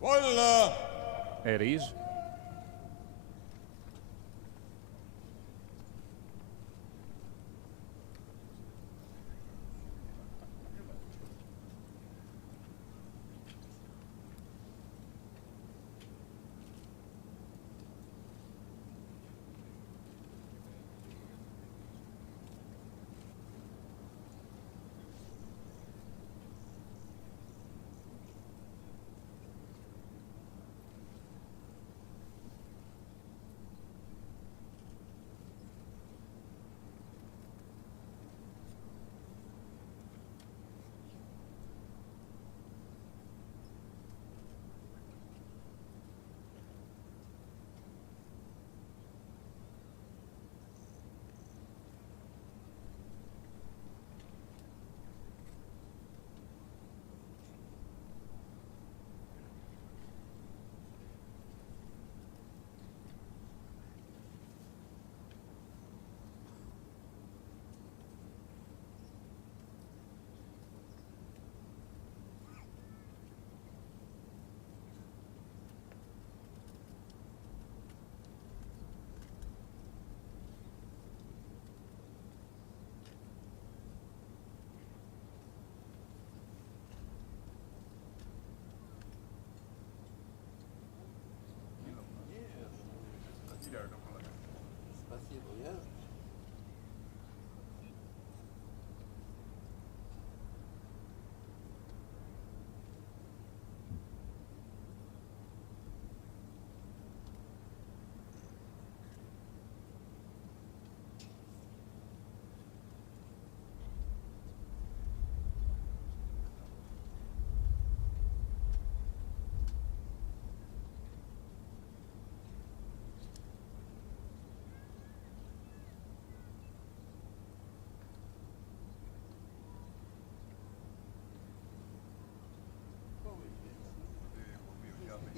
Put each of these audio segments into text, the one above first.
Вольно! It is.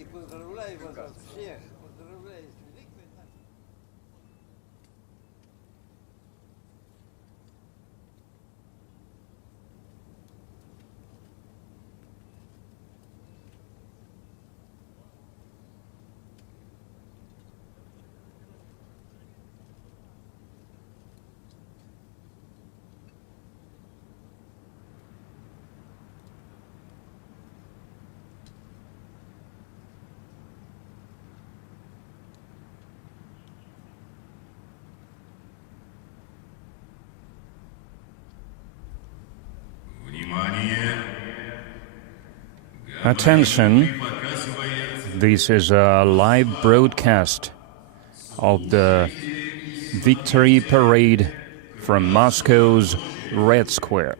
И поздравляю вас всех, поздравляю с великой нашей. Attention, this is a live broadcast of the Victory Parade from Moscow's Red Square.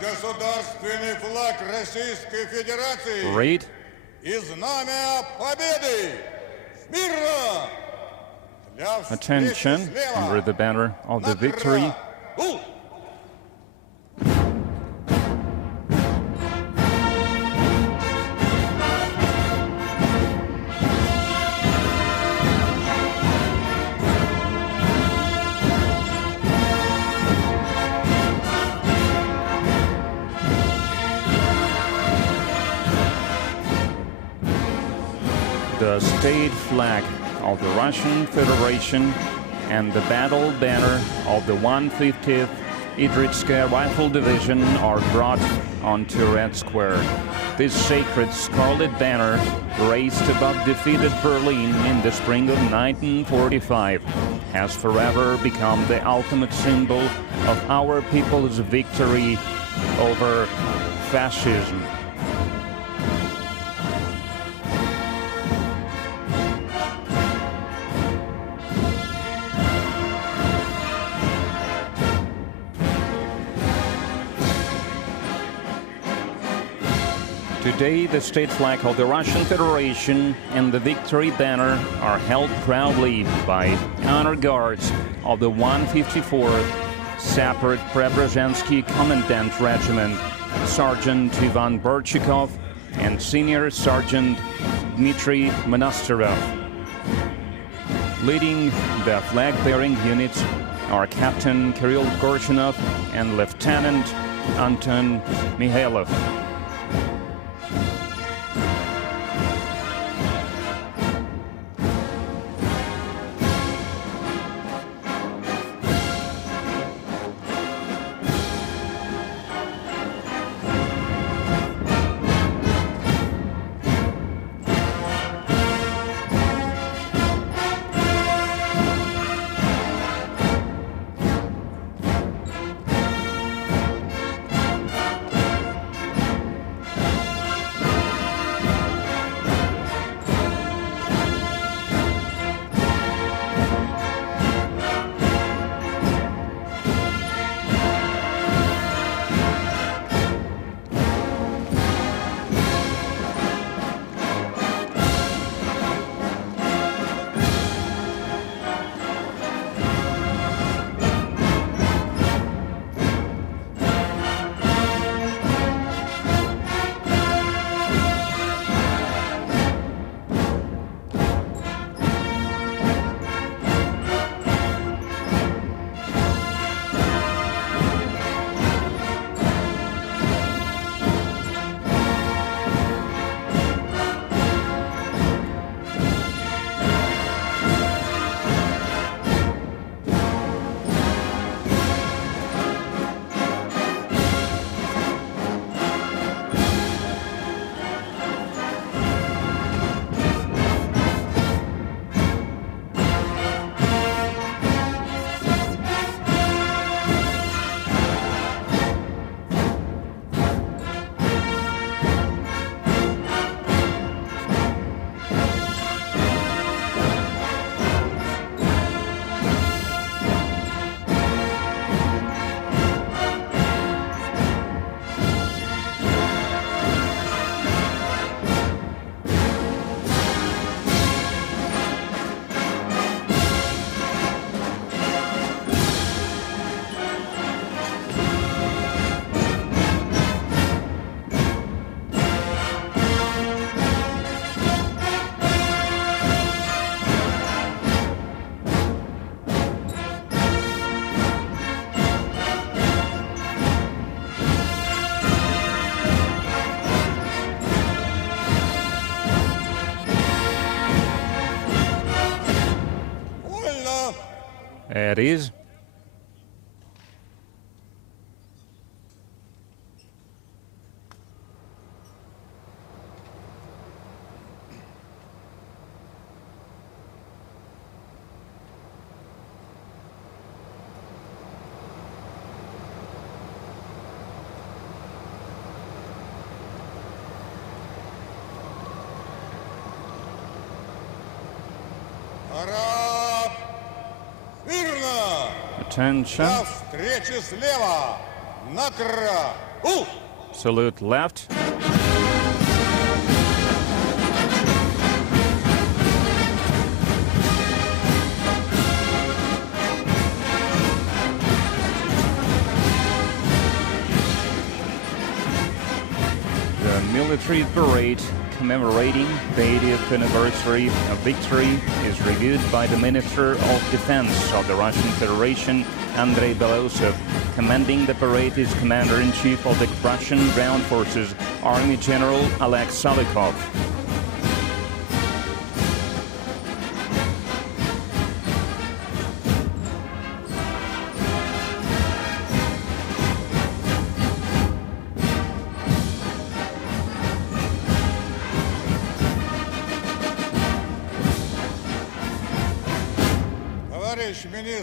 Государственный флаг Российской Федерации Read. и знамя Победы! Смирно! Для встречи Attention, слева! under the banner of the victory. Направо! the state flag of the Russian Federation and the battle banner of the 150th Idritskaya Rifle Division are brought onto Red Square. This sacred scarlet banner, raised above defeated Berlin in the spring of 1945, has forever become the ultimate symbol of our people's victory over fascism. Today, the state flag of the Russian Federation and the victory banner are held proudly by honor guards of the 154th Separate Preobrazhensky Commandant Regiment, Sergeant Ivan Borchikov and Senior Sergeant Dmitry Monasterov. Leading the flag-bearing units are Captain Kirill Gorshinov and Lieutenant Anton Mikhailov. It is. Пора! Смирно! Attention. Для встречи слева! Накра! Salute left. The military parade commemorating the 80th anniversary of victory is reviewed by the Minister of Defense of the Russian Federation, Andrei Belosov. Commanding the parade is Commander-in-Chief of the Russian Ground Forces, Army General Oleg Salikov.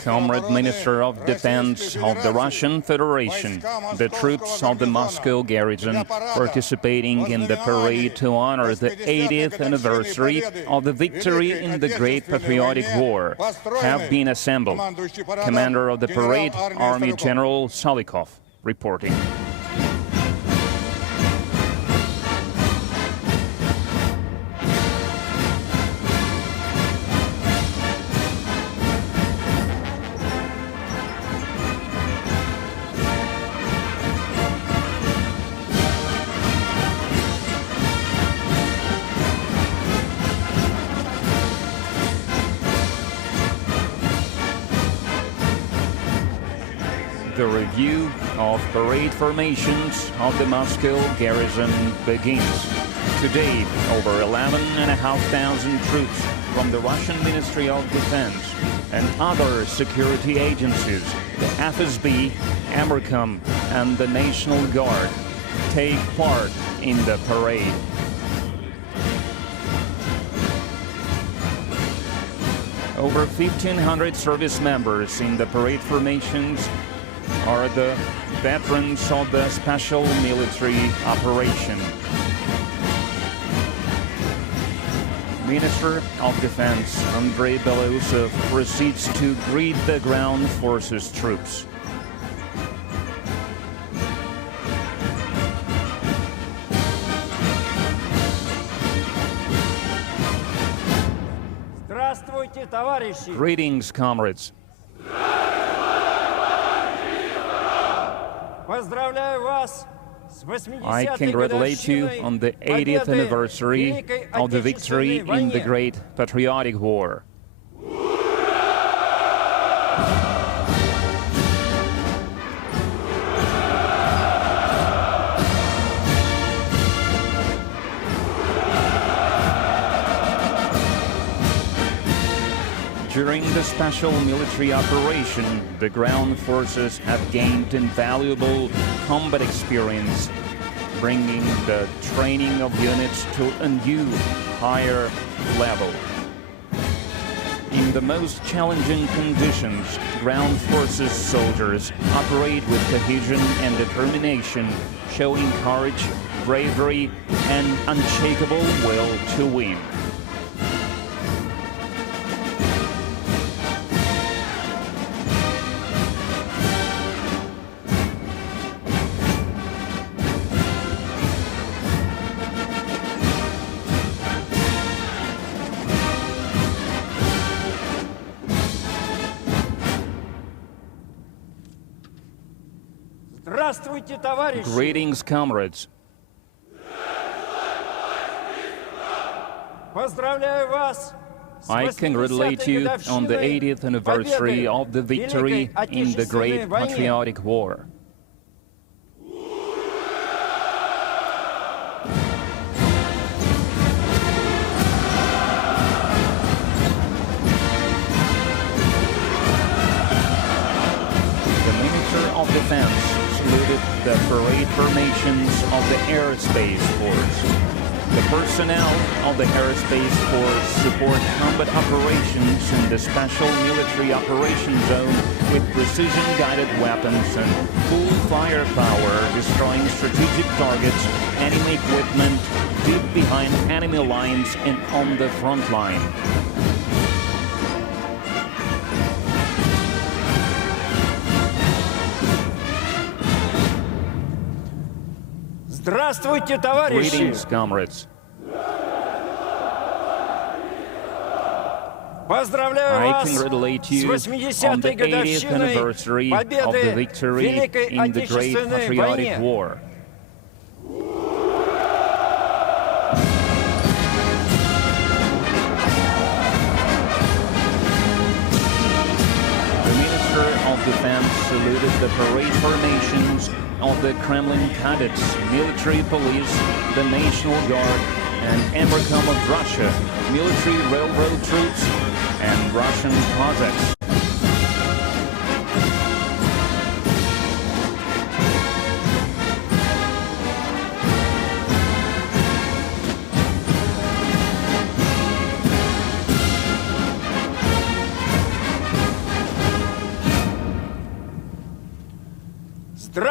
Comrade Minister of Defense of the Russian Federation, the troops of the Moscow garrison participating in the parade to honor the 80th anniversary of the victory in the Great Patriotic War have been assembled. Commander of the parade, Army General Salikov, reporting. The review of parade formations of the Moscow garrison begins. Today, over 11,500 troops from the Russian Ministry of Defense and other security agencies, the FSB, Amercom, and the National Guard, take part in the parade. Over 1,500 service members in the parade formations are the veterans of the special military operation. Minister of Defense Andrei Belousov proceeds to greet the ground forces troops. Здравствуйте, товарищи! Greetings, comrades. Поздравляю вас с 80-й I congratulate you годовщиной on the 80th победы anniversary Великой of the victory Отечественной in the войне. Great Patriotic War. During the special military operation, the ground forces have gained invaluable combat experience, bringing the training of units to a new, higher level. In the most challenging conditions, ground forces soldiers operate with cohesion and determination, showing courage, bravery, and unshakable will to win. Здравствуйте, товарищи! Greetings, comrades. Поздравляю вас с I 80-й congratulate you on the годовщиной 80th anniversary победы of the victory Великой in the Great Отечественной войне. Patriotic War. The Minister of Defense saluted the parade formations of the Airspace Force. The personnel of the Airspace Force support combat operations in the Special Military Operation Zone with precision-guided weapons and full firepower, destroying strategic targets, enemy equipment, deep behind enemy lines and on the front line. Здравствуйте, товарищи! Greetings, comrades. Поздравляю I вас congratulate с you on 80-й the 80th годовщиной anniversary of the победы victory Великой in the Great Отечественной Patriotic войне. War. The Minister of Defense saluted the parade formations of the Kremlin Cadets, Military Police, the National Guard, and Amercom of Russia, military railroad troops, and Russian Cossacks.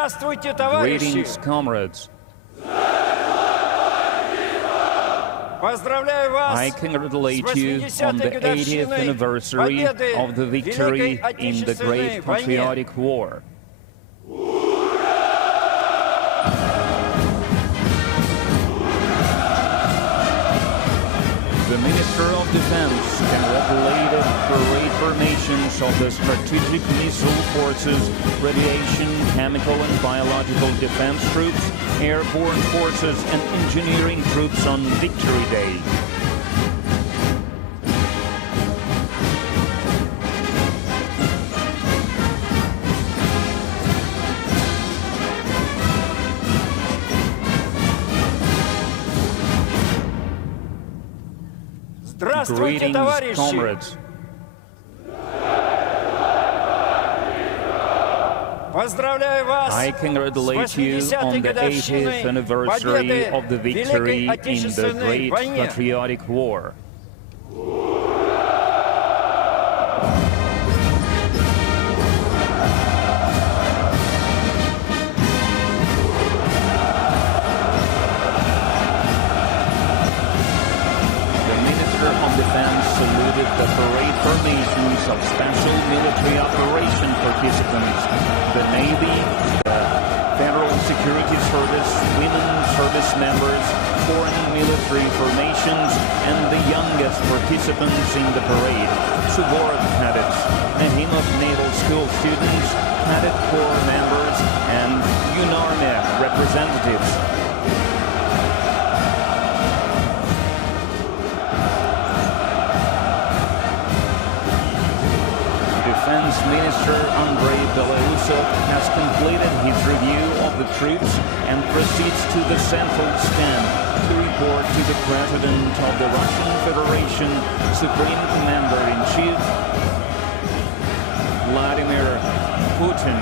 Здравствуйте, товарищи! Greetings, comrades. Поздравляю вас I congratulate с you on 80-й the 80th годовщиной anniversary победы of the в victory Великой in the Отечественной Great войне. Patriotic War. The Minister of Defense congratulated parade formations of the Strategic Missile Forces, Radiation, Chemical and Biological Defense Troops, Airborne Forces and Engineering Troops on Victory Day. Здравствуйте, Greetings, товарищи! comrades. Поздравляю вас I congratulate с you 80-й on the 80th годовщиной anniversary победы of the в victory Великой in the Отечественной Great войне. Patriotic War. The Minister of Defense saluted the parade formations of special military operation participants, the Navy, the Federal Security Service, women service members, foreign military formations, and the youngest participants in the parade, Suvorov cadets, a team of Naval School students, Cadet Corps members, and UNARME representatives. Defense Minister Andrei Belousov has completed his review of the troops and proceeds to the central stand to report to the President of the Russian Federation, Supreme Commander-in-Chief, Vladimir Putin.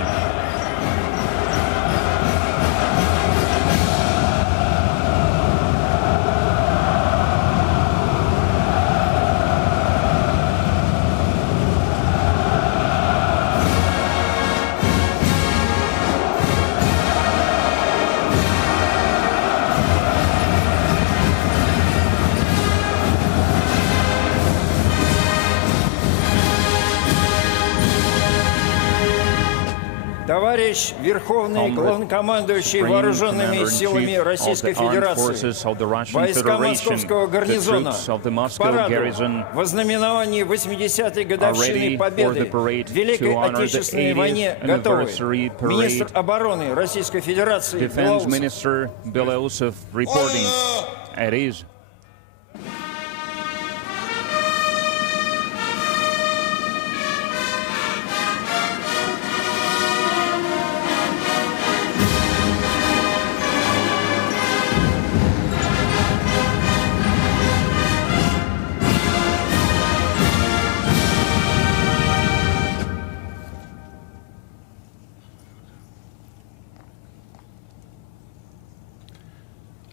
Товарищ Верховный Comrade, Главнокомандующий Supreme Вооруженными силами Commander-in-Chief Российской of the Armed Федерации, Forces of the Russian войска Federation, Московского the гарнизона troops of the к Moscow параду garrison в ознаменовании 80-й are годовщины ready for победы the parade в Великой to honor the Отечественной 80th войне готовы. anniversary Министр parade. обороны Российской Федерации Defense Белоусов. Minister Belousov reporting. It is.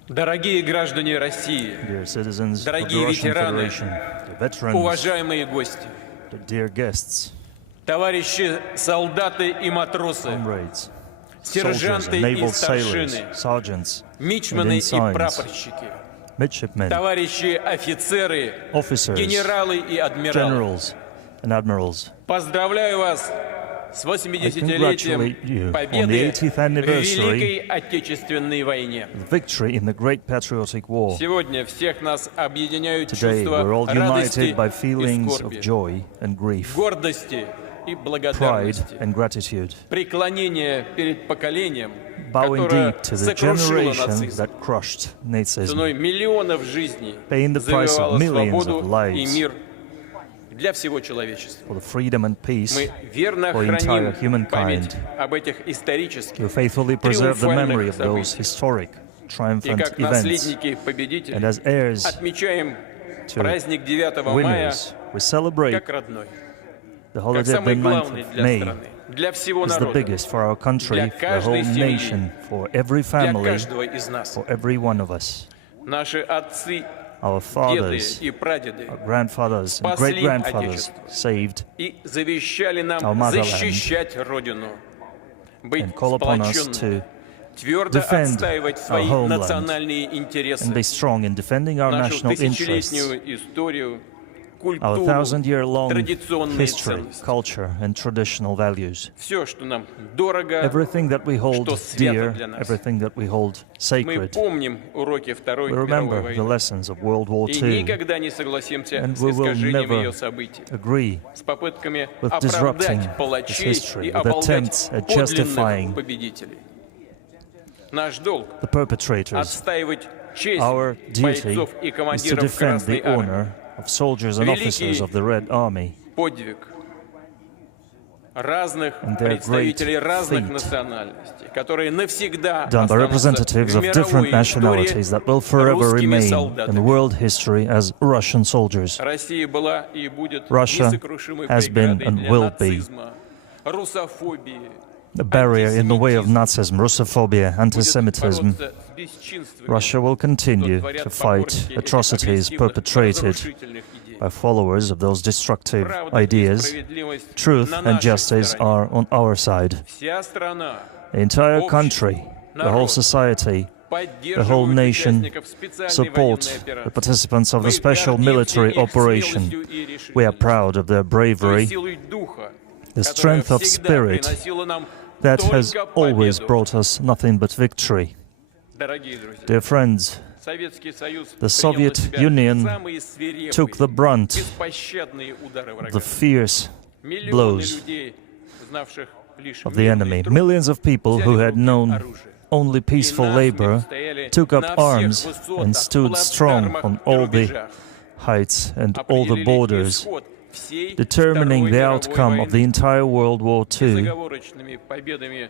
Дорогие граждане России, Dear citizens of the дорогие Russian ветераны, Federation, the veterans, уважаемые гости, the dear guests, товарищи солдаты и матросы, comrades, soldiers сержанты and и naval sailors, старшины, sergeants, and мичманы и ensigns, прапорщики, midshipmen, товарищи офицеры, officers, генералы и адмиралы. generals, and admirals. Поздравляю вас с I 80-летием congratulate you on the победы 80th в anniversary Великой Отечественной войне. of the victory in the Great Patriotic War. Сегодня всех нас объединяют Today чувства we're all радости united by и feelings of скорби, joy and grief, гордости и pride благодарности, and gratitude, преклонение перед поколением, bowing которое deep to the сокрушило generation нацизм, that crushed Nazism, ценой миллионов жизней paying the price of завоевало millions свободу of и lives мир для всего человечества. for the freedom and peace. Мы верно for the entire храним память humankind. об этих исторических To faithfully preserve the memory of триумфальных those событиях. historic, И triumphant как events. наследники победителей And as heirs отмечаем to праздник 9 мая winners, we celebrate как родной, the как holiday of самый the 9th главный of для May страны, для всего is the народа, biggest for our country, для for the каждой whole семьи, nation, for every для family, каждого из нас. for every one of us. Наши отцы, Our деды fathers, и прадеды our grandfathers and спасли great-grandfathers Отечество saved и завещали нам our motherland. защищать Родину, быть and call upon us сплоченными, to твердо defend отстаивать our свои homeland национальные and интересы, be strong in defending our нашу national interests, тысячелетнюю историю, our культуру, 1000-year-long традиционные history, ценности. culture, and traditional values. Все, что нам дорого, Everything that we hold что свято dear, для нас. everything that we hold Мы sacred. помним уроки Второй We мировой remember the войны lessons of World War и II никогда не согласимся and с we will искажением never ее событий, agree с попытками with disrupting оправдать this палачей history, и with оболгать attempts at justifying подлинных победителей. Наш долг the perpetrators. отстаивать честь Our duty бойцов и is to командиров defend Красной the Армии, honor of soldiers and officers of the Red Army подвиг разных and their представителей great разных feat национальностей, которые навсегда done by останутся representatives в of different мировой nationalities истории that will forever русскими remain in солдатами. world history as Russian soldiers. Россия была и будет Russia несокрушимой has been преградой and для will be нацизма, русофобии, A barrier in the way of Nazism, Russophobia, будет anti-Semitism. бороться с бесчинствами, Russia will что continue творят to fight поborщики этих atrocities агрессивных, perpetrated разрушительных идей. by followers of those destructive Правда и ideas. справедливость Truth на and нашей justice стороне. are on our side. Вся страна The entire country, the whole society, the whole поддерживает nation участников специальной support военной the операции. participants of the Мы special гордимся military их operation. смелостью и решительностью, We are proud of their той bravery, силой духа, the которая strength of всегда spirit приносила нам that has только always победу. brought us nothing but victory. Дорогие друзья, Dear friends, Советский Союз the принял Soviet на себя Union самые свирепые, took the brunt, беспощадные удары врага. the fierce Миллионы blows людей, знавших лишь of the мирный enemy. труд, Millions of people взяли who в had руки known оружие. only И peaceful насмерть labor стояли took up на всех arms высотах, and stood strong плацдармах on и all the рубежах, heights and all the определили borders, исход всей determining Второй the мировой outcome of войны. the entire World War II Безоговорочными победами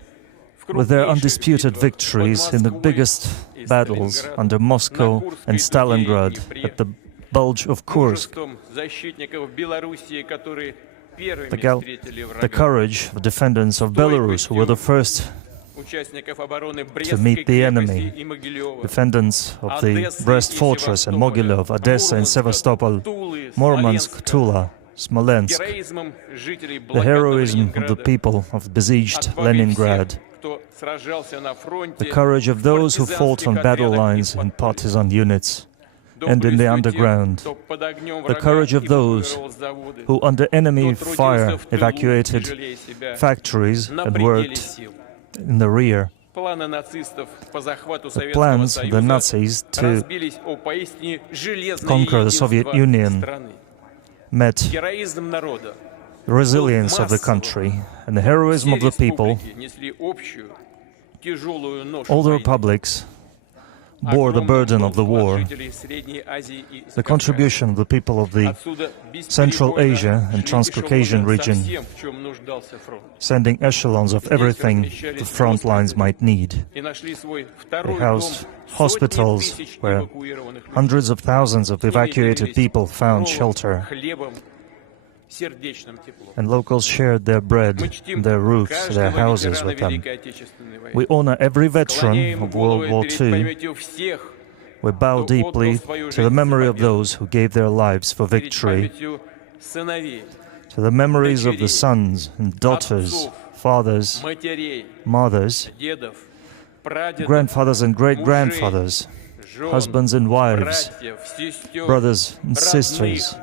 в with their крупнейших undisputed битвах victories под in the Москвой biggest и battles Сталинградом, under на Moscow Курской and дуге Stalingrad, и Днепре, at the Bulge of Kursk. мужеством защитников Белоруссии, которые первыми The встретили the врага, courage of defendants of Belarus, who were the first участников обороны to Брестской meet the крепости enemy, и Могилева, defendants of the Одессы Brest и Fortress and Севастополя, Mogilov, Odessa and Мурманска, Sevastopol, Тулы, Murmansk, Смоленска, Tula, Smolensk, героизмом жителей the блокадного heroism of the Ленинграда, people of besieged отвагой всех, Leningrad, кто сражался на фронте, the courage of those who fought on battle lines in partisan units and in the underground, the courage of those who, under enemy fire, evacuated factories and worked in the rear. Планы нацистов по захвату The Советского plans of the Союза Nazis to разбились о поистине железное conquer the Soviet единство Union страны. met Героизм народа, the resilience of the country and the heroism все of the people. республики несли общую тяжелую ношу All the войны. republics bore the burden of the war. The contribution of the people of the Central Asia and Transcaucasian region, sending echelons of everything the front lines might need. They housed hospitals where hundreds of thousands of evacuated people found shelter, and locals shared their bread, their roofs, their houses with them. We honor every veteran of World War II. We bow deeply to the memory of those who gave their lives for victory, to the memories of the sons and daughters, fathers, mothers, grandfathers and great-grandfathers, husbands and wives, brothers and sisters,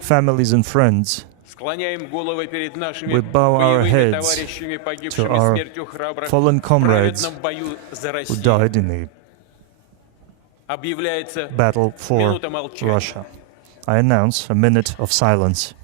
families and friends. We bow our heads to our fallen comrades who died in the battle for Russia. I announce a minute of silence.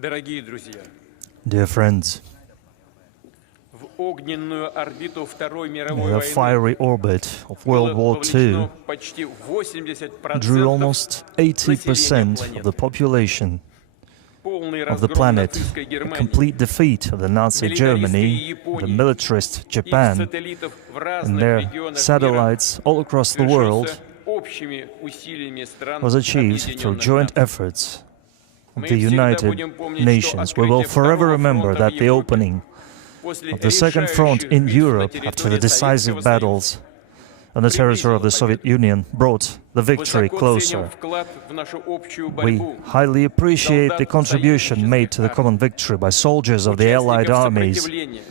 Дорогие друзья, Dear friends, в огненную орбиту Второй in мировой the войны fiery orbit of World было War II вовлечено почти 80% drew almost 80% населения of the планеты. population Полный of the разгром planet, нацистской a Германии, complete defeat of the Nazi Germany, the militarist их Japan, сателлитов в and разных their регионах мира satellites all across the world свершился общими усилиями стран was achieved through Объединенных joint Наций. efforts of Мы the всегда United будем помнить, что Nations. We will открытие forever второго remember фронта в that the Европе opening после of the Second Front решающих in битв на Europe after the территории decisive Советского Союза battles on the territory of the Soviet Union brought the victory высоко ценим closer. вклад в нашу общую We борьбу highly appreciate the contribution made to the common victory by soldiers of the Allied участников armies, сопротивления,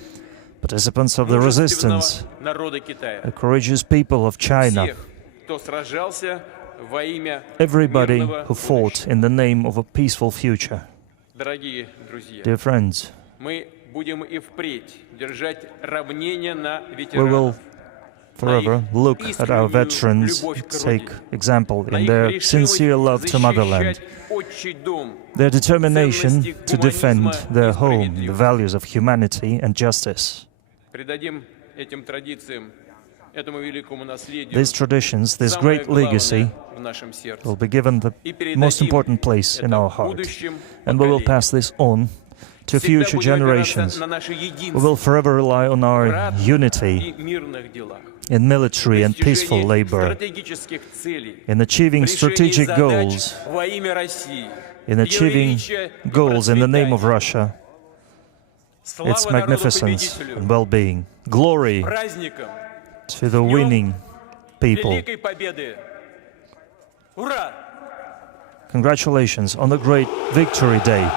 participants of the мужественного resistance, народа Китая, the courageous people of China, всех, кто сражался во имя everybody мирного who fought будущего. in the name of a peaceful future. Дорогие друзья, Dear friends, мы будем и впредь держать равнение на we will ветеранов, forever look at our veterans, take example in their sincere love to motherland, their determination to defend their home, the values of humanity and justice. Придадим этим традициям, этому великому наследию These traditions, this самое great legacy, главное в нашем сердце. will be given the И передадим most important place in это our heart, будущим and we will поколениям. pass this on to Всегда future будем опираться generations. на наше We единство will forever rely on в our ратных unity и мирных делах, in military and peaceful достижении labor, стратегических целей, in achieving решении strategic задач goals, во имя России, in achieving величия и goals in the name of процветания. Russia, Слава its народу magnificence победителю, and well-being. Glory праздникам, to the winning people. великой победы. Ура! Congratulations on the great Victory Day.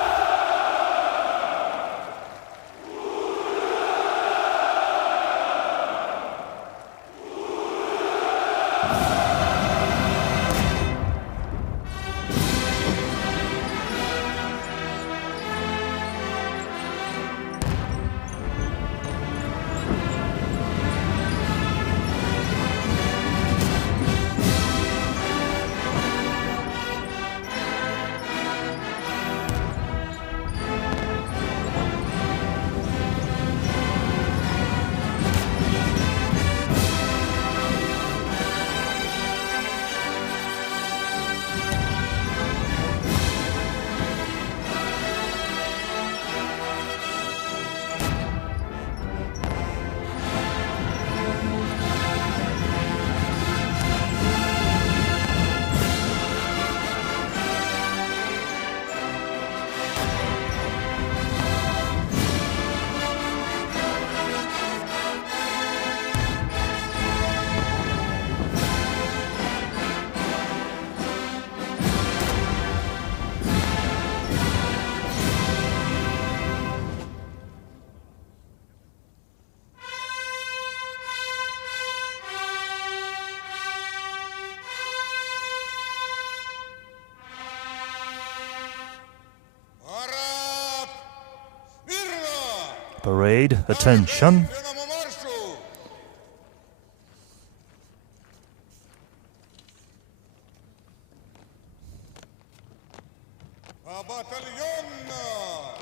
Парад! Мирно! Parade, attention. Торжественному маршу! Побатальонно!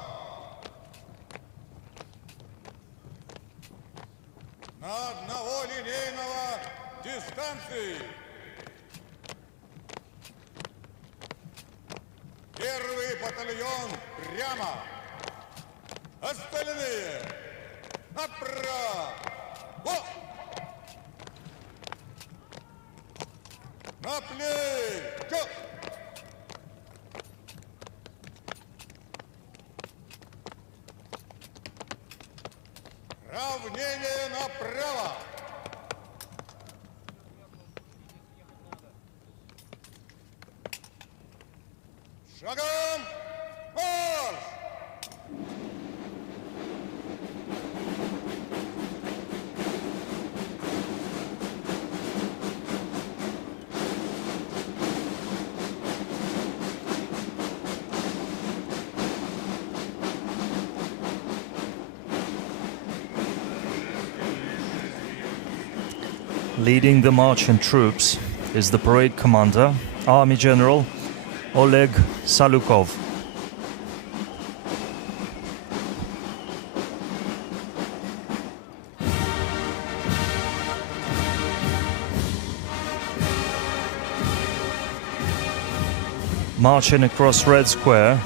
На одного линейного дистанции! Первый батальон прямо! Остальные направо! На плечо! Равнение направо! Шагом марш! Leading the marching troops is the parade commander, Army General Oleg Salukov. Marching across Red Square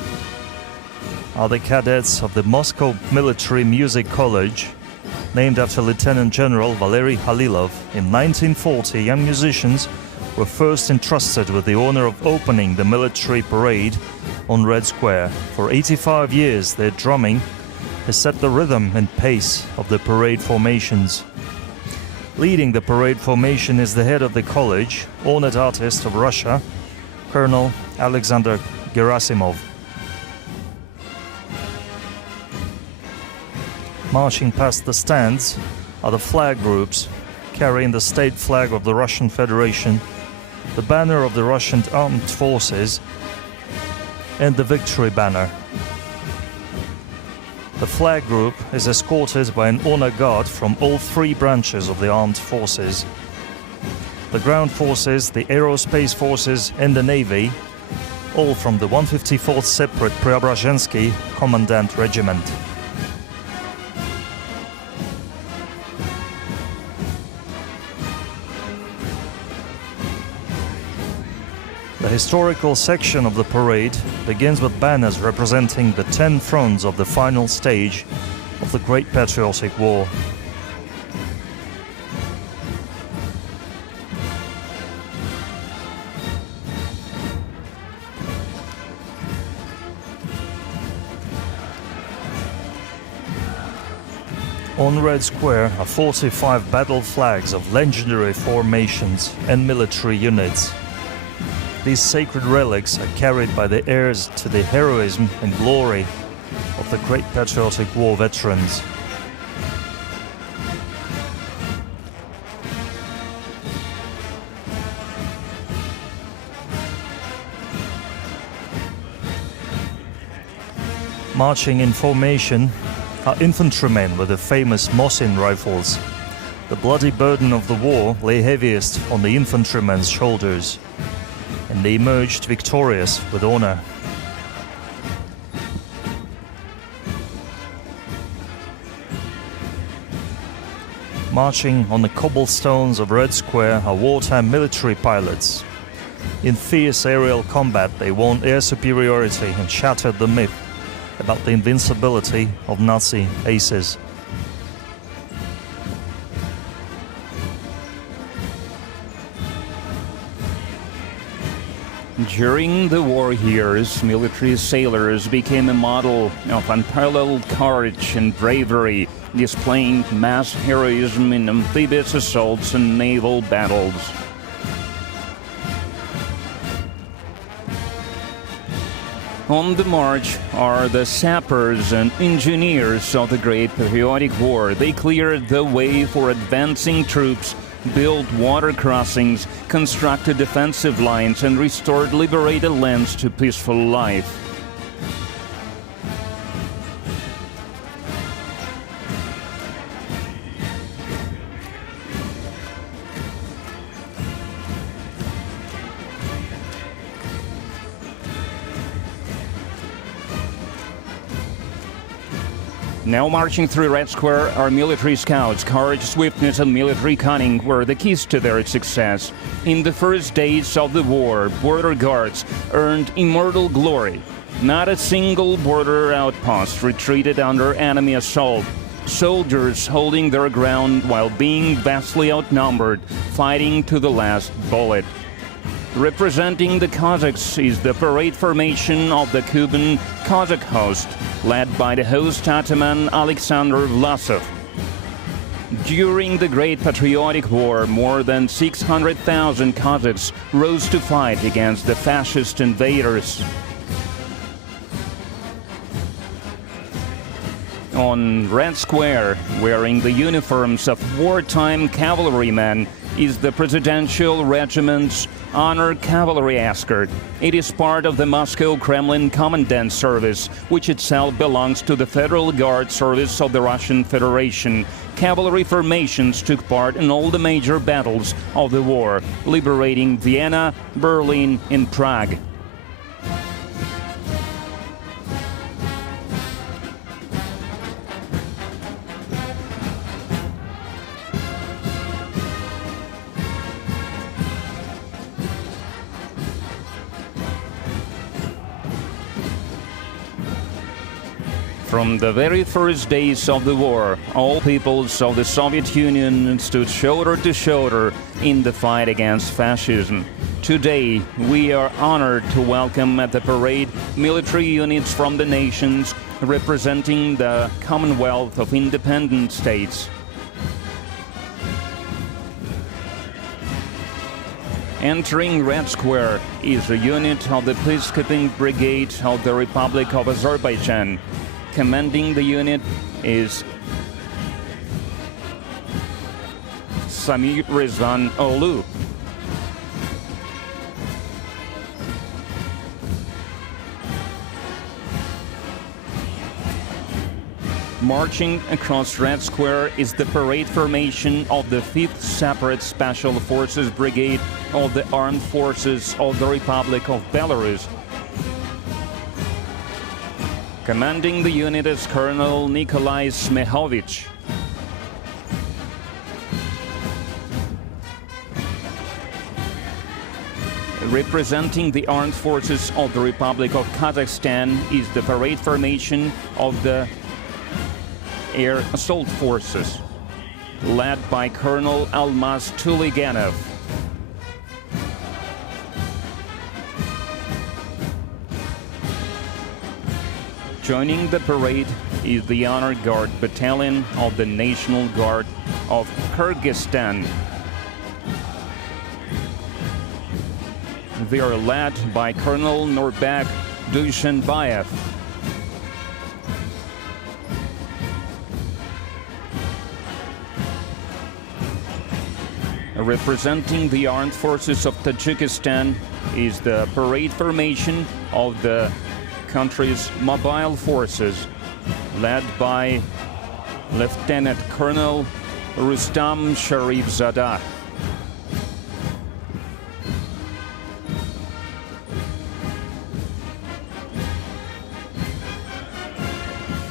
are the cadets of the Moscow Military Music College, named after Lieutenant General Valery Halilov. In 1940, young musicians were first entrusted with the honor of opening the military parade on Red Square. For 85 years, their drumming has set the rhythm and pace of the parade formations. Leading the parade formation is the head of the college, honored artist of Russia, Colonel Alexander Gerasimov. Marching past the stands are the flag groups carrying the state flag of the Russian Federation, the banner of the Russian Armed Forces, and the victory banner. The flag group is escorted by an honor guard from all three branches of the armed forces: the ground forces, the aerospace forces, and the navy, all from the 154th Separate Preobrazhensky Commandant Regiment. The historical section of the parade begins with banners representing the 10 fronts of the final stage of the Great Patriotic War. On Red Square are 45 battle flags of legendary formations and military units. These sacred relics are carried by the heirs to the heroism and glory of the Great Patriotic War veterans. Marching in formation are infantrymen with the famous Mosin rifles. The bloody burden of the war lay heaviest on the infantrymen's shoulders, and they emerged victorious with honor. Marching on the cobblestones of Red Square are wartime military pilots. In fierce aerial combat, they won air superiority and shattered the myth about the invincibility of Nazi aces. During the war years, military sailors became a model of unparalleled courage and bravery, displaying mass heroism in amphibious assaults and naval battles. On the march are the sappers and engineers of the Great Patriotic War. They cleared the way for advancing troops, built water crossings, constructed defensive lines, and restored liberated lands to peaceful life. Now marching through Red Square are military scouts. Courage, swiftness, and military cunning were the keys to their success. In the first days of the war, border guards earned immortal glory. Not a single border outpost retreated under enemy assault. Soldiers holding their ground while being vastly outnumbered, fighting to the last bullet. Representing the Cossacks is the parade formation of the Kuban Cossack host, led by the host Ataman Alexander Vlasov. During the Great Patriotic War, more than 600,000 Cossacks rose to fight against the fascist invaders. On Red Square, wearing the uniforms of wartime cavalrymen, is the Presidential Regiment's Honor Cavalry Escort. It is part of the Moscow Kremlin Commandant Service, which itself belongs to the Federal Guard Service of the Russian Federation. Cavalry formations took part in all the major battles of the war, liberating Vienna, Berlin, and Prague. From the very first days of the war, all peoples of the Soviet Union stood shoulder to shoulder in the fight against fascism. Today, we are honored to welcome at the parade military units from the nations representing the Commonwealth of Independent States. Entering Red Square is a unit of the Peacekeeping Brigade of the Republic of Azerbaijan. Commanding the unit is Samir Rizvan Olu. Marching across Red Square is the parade formation of the 5th Separate Special Forces Brigade of the Armed Forces of the Republic of Belarus. Commanding the unit is Colonel Nikolai Smehovich. Representing the Armed Forces of the Republic of Kazakhstan is the parade formation of the Air Assault Forces, led by Colonel Almaz Tuliganov. Joining the parade is the Honor Guard Battalion of the National Guard of Kyrgyzstan. They are led by Colonel Nurbek Dushanbayev. Representing the Armed Forces of Tajikistan is the parade formation of the country's mobile forces, led by Lieutenant Colonel Rustam Sharifzada.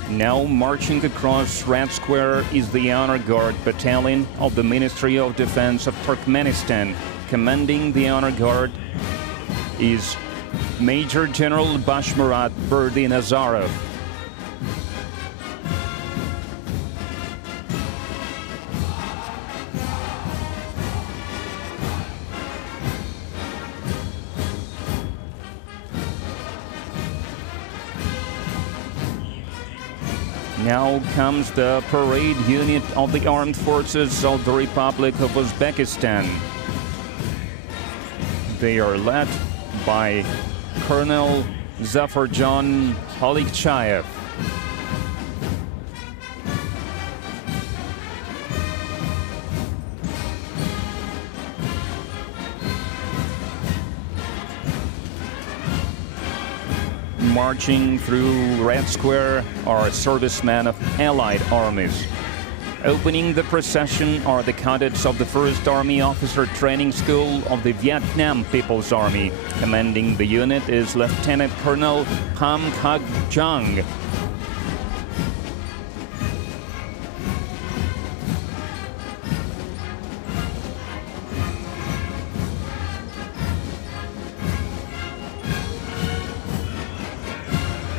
Now marching across Red Square is the Honor Guard Battalion of the Ministry of Defense of Turkmenistan. Commanding the Honor Guard is Major General Bashmurat Berdinazarov. Now comes the parade unit of the Armed Forces of the Republic of Uzbekistan. They are led by Colonel Zafarjan Halikchayev. Marching through Red Square are servicemen of Allied armies. Opening the procession are the cadets of the 1st Army Officer Training School of the Vietnam People's Army. Commanding the unit is Lieutenant Colonel Ham Khag Jang.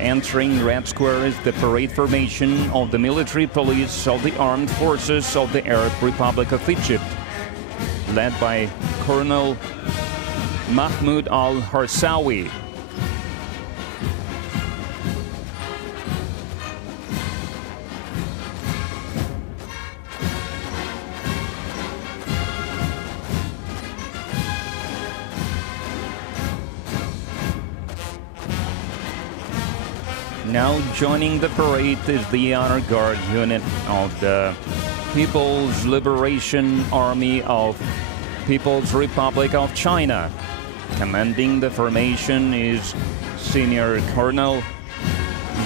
Entering Red Square is the parade formation of the military police of the Armed Forces of the Arab Republic of Egypt, led by Colonel Mahmoud al-Harsawi. Now joining the parade is the Honor Guard unit of the People's Liberation Army of People's Republic of China. Commanding the formation is Senior Colonel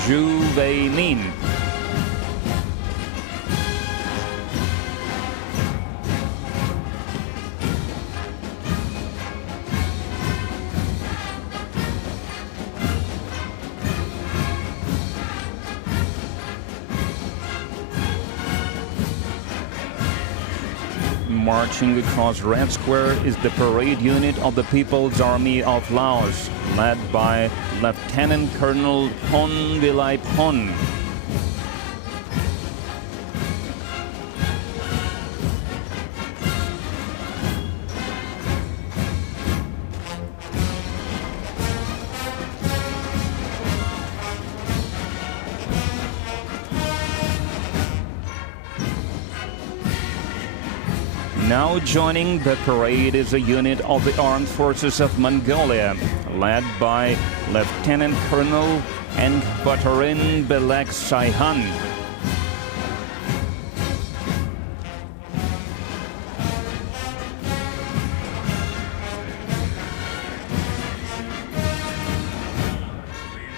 Zhu Weimin. Marching across Red Square is the parade unit of the People's Army of Laos, led by Lieutenant Colonel Pon Vilai Pon. Now joining the parade is a unit of the Armed Forces of Mongolia, led by Lieutenant Colonel Engbatarin Belek Sayhan.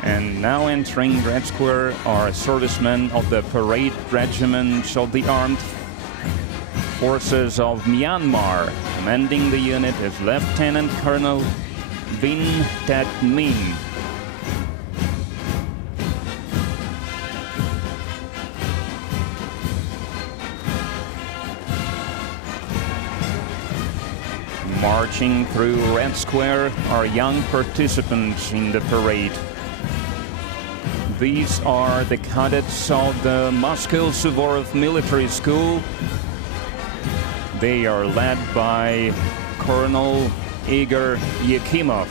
And now entering Red Square are servicemen of the parade regiments of the Armed Forces of Myanmar. Commanding the unit is Lieutenant Colonel Vin Tet Min. Marching through Red Square are young participants in the parade. These are the cadets of the Moscow Suvorov Military School. They are led by Colonel Igor Yakimov.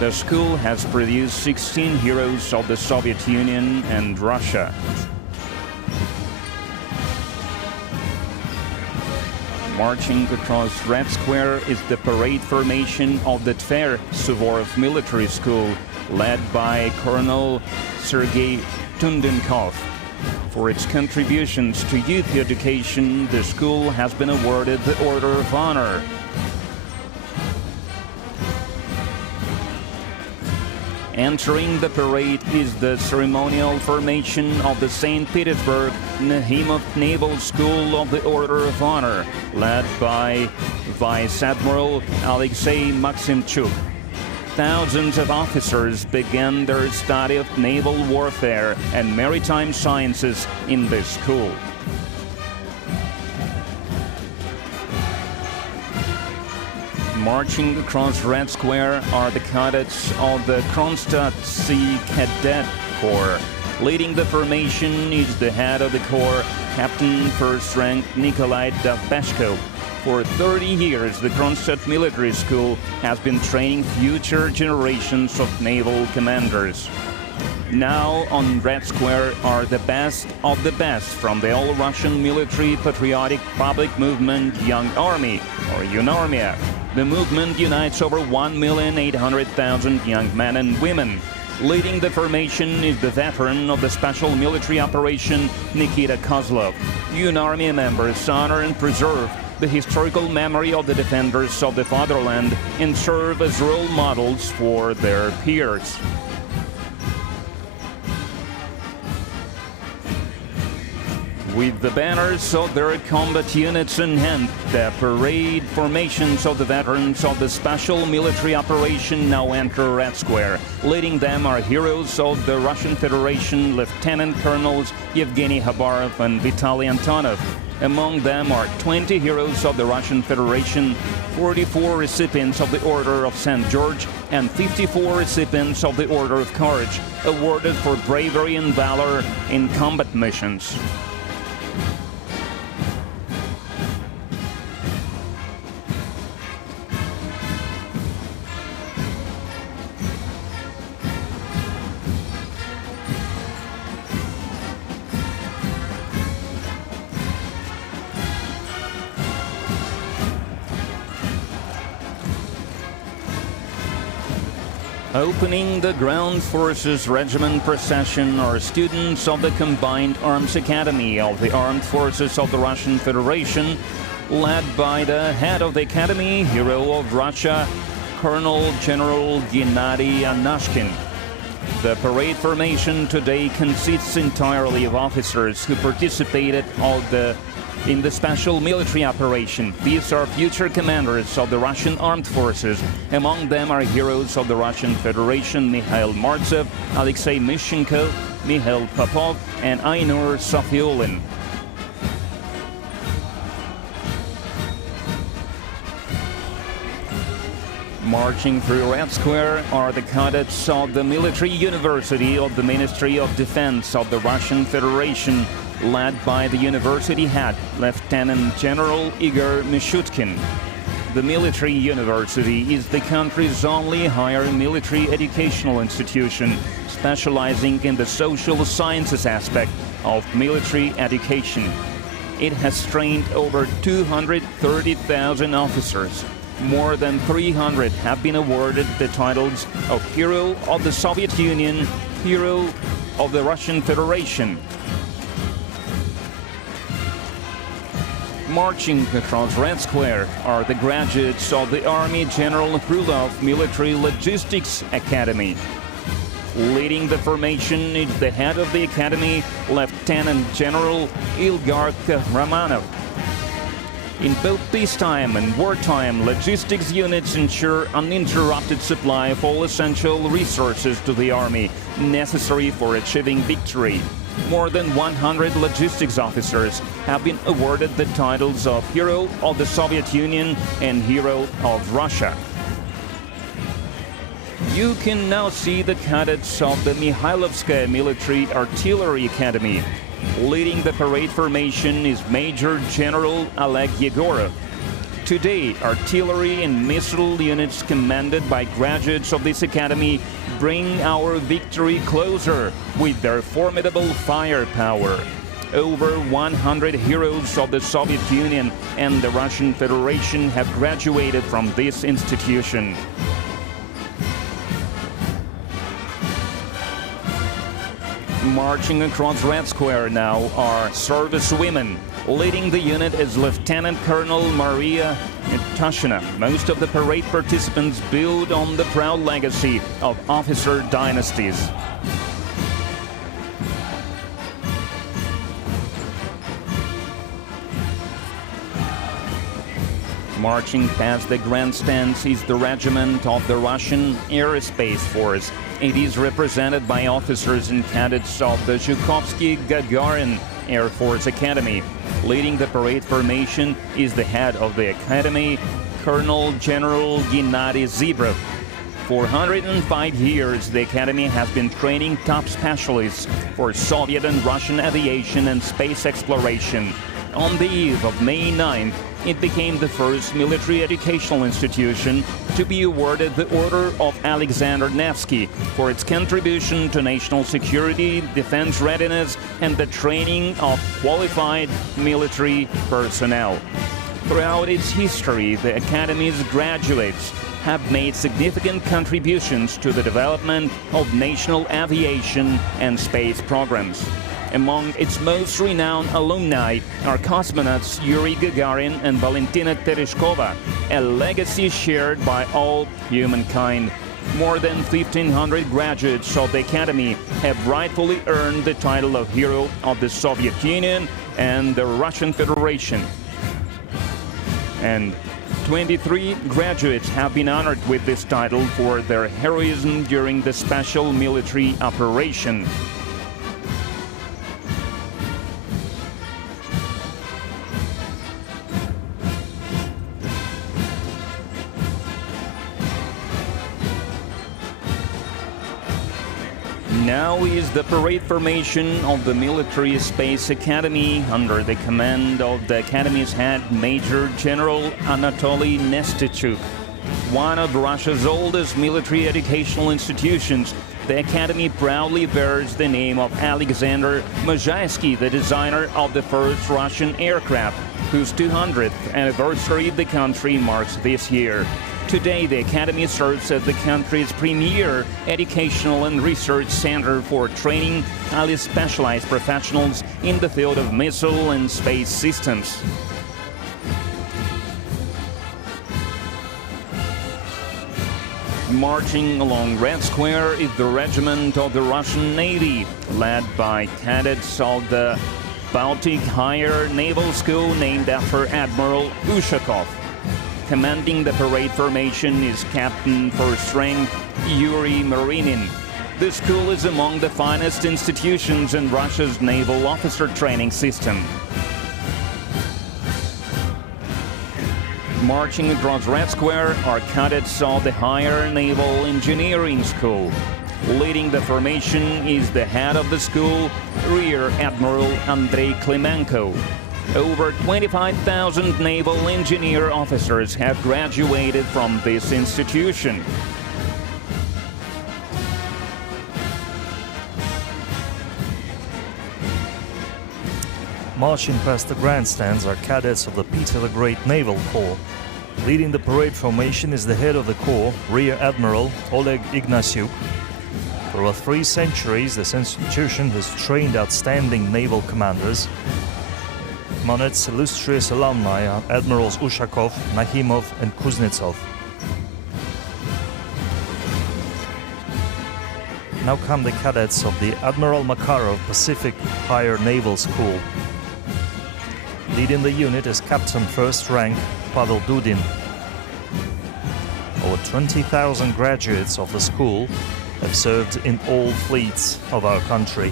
The school has produced 16 heroes of the Soviet Union and Russia. Marching across Red Square is the parade formation of the Tver Suvorov Military School, led by Colonel Sergei Tundenkov. For its contributions to youth education, the school has been awarded the Order of Honor. Entering the parade is the ceremonial formation of the St. Petersburg Nahimov Naval School of the Order of Honor, led by Vice Admiral Alexei Maximchuk. Thousands of officers began their study of naval warfare and maritime sciences in this school. Marching across Red Square are the cadets of the Kronstadt Sea Cadet Corps. Leading the formation is the head of the corps, Captain First Rank Nikolai Davbeshko. For 30 years, the Kronstadt Military School has been training future generations of naval commanders. Now on Red Square are the best of the best from the All-Russian Military Patriotic Public Movement Young Army, or UNARMIA. The movement unites over 1,800,000 young men and women. Leading the formation is the veteran of the Special Military Operation, Nikita Kozlov. UNARMIA members honor and preserve the historical memory of the defenders of the fatherland and serve as role models for their peers. With the banners of their combat units in hand, the parade formations of the veterans of the Special Military Operation now enter Red Square. Leading them are heroes of the Russian Federation, Lieutenant Colonels Yevgeny Khabarov and Vitaly Antonov. Among them are 20 heroes of the Russian Federation, 44 recipients of the Order of St. George, and 54 recipients of the Order of Courage, awarded for bravery and valor in combat missions. Opening the Ground Forces Regiment procession are students of the Combined Arms Academy of the Armed Forces of the Russian Federation, led by the head of the academy, hero of Russia, Colonel General Gennady Anashkin. The parade formation today consists entirely of officers who participated in the special military operation. These are future commanders of the Russian armed forces. Among them are heroes of the Russian Federation, Mikhail Martsev, Alexei Mishchenko, Mikhail Popov, and Ainur Sofiulin. Marching through Red Square are the cadets of the Military University of the Ministry of Defense of the Russian Federation, led by the university head, Lieutenant General Igor Mishutkin. The Military University is the country's only higher military educational institution, specializing in the social sciences aspect of military education. it has trained over 230,000 officers. More than 300 have been awarded the titles of Hero of the Soviet Union, Hero of the Russian Federation. Marching across Red Square are the graduates of the Army General Krylov Military Logistics Academy. Leading the formation is the head of the academy, Lieutenant General Ilgar Romanov. In both peacetime and wartime, logistics units ensure uninterrupted supply of all essential resources to the army necessary for achieving victory. More than 100 logistics officers have been awarded the titles of Hero of the Soviet Union and Hero of Russia. You can now see the cadets of the Mikhailovskaya Military Artillery Academy. Leading the parade formation is Major General Oleg Yegorov. Today, artillery and missile units commanded by graduates of this academy bring our victory closer with their formidable firepower. Over 100 heroes of the Soviet Union and the Russian Federation have graduated from this institution. Marching across Red Square now are servicewomen. Leading the unit is Lieutenant Colonel Maria Tashina. Most of the parade participants build on the proud legacy of officer dynasties. Marching past the grandstands is the regiment of the Russian Aerospace Force. It is represented by officers and cadets of the Zhukovsky Gagarin Air Force Academy. Leading the parade formation is the head of the academy, Colonel General Gennady Zibrov. For 105 years, the academy has been training top specialists for Soviet and Russian aviation and space exploration. On the eve of May 9th, it became the first military educational institution to be awarded the Order of Alexander Nevsky for its contribution to national security, defense readiness, and the training of qualified military personnel. Throughout its history, the Academy's graduates have made significant contributions to the development of national aviation and space programs. Among its most renowned alumni are cosmonauts Yuri Gagarin and Valentina Tereshkova, a legacy shared by all humankind. More than 1,500 graduates of the Academy have rightfully earned the title of Hero of the Soviet Union and the Russian Federation. And 23 graduates have been honored with this title for their heroism during the special military operation. Now is the parade formation of the Military Space Academy under the command of the Academy's head, Major General Anatoly Nestichuk. One of Russia's oldest military educational institutions, the Academy proudly bears the name of Alexander Mozhaysky, the designer of the first Russian aircraft, whose 200th anniversary the country marks this year. Today, the Academy serves as the country's premier educational and research center for training highly specialized professionals in the field of missile and space systems. Marching along Red Square is the regiment of the Russian Navy, led by cadets of the Baltic Higher Naval School named after Admiral Ushakov. Commanding the parade formation is Captain First Rank Yuri Marinin. The school is among the finest institutions in Russia's naval officer training system. Marching across Red Square are cadets of the Higher Naval Engineering School. Leading the formation is the head of the school, Rear Admiral Andrei Klimenko. Over 25,000 naval engineer officers have graduated from this institution. Marching past the grandstands are cadets of the Peter the Great Naval Corps. Leading the parade formation is the head of the corps, Rear Admiral Oleg Ignatiuk. For over 3 centuries, this institution has trained outstanding naval commanders. Among its illustrious alumni are Admirals Ushakov, Nahimov and Kuznetsov. Now come the cadets of the Admiral Makarov Pacific Higher Naval School. Leading the unit is Captain First Rank Pavel Dudin. Over 20,000 graduates of the school have served in all fleets of our country.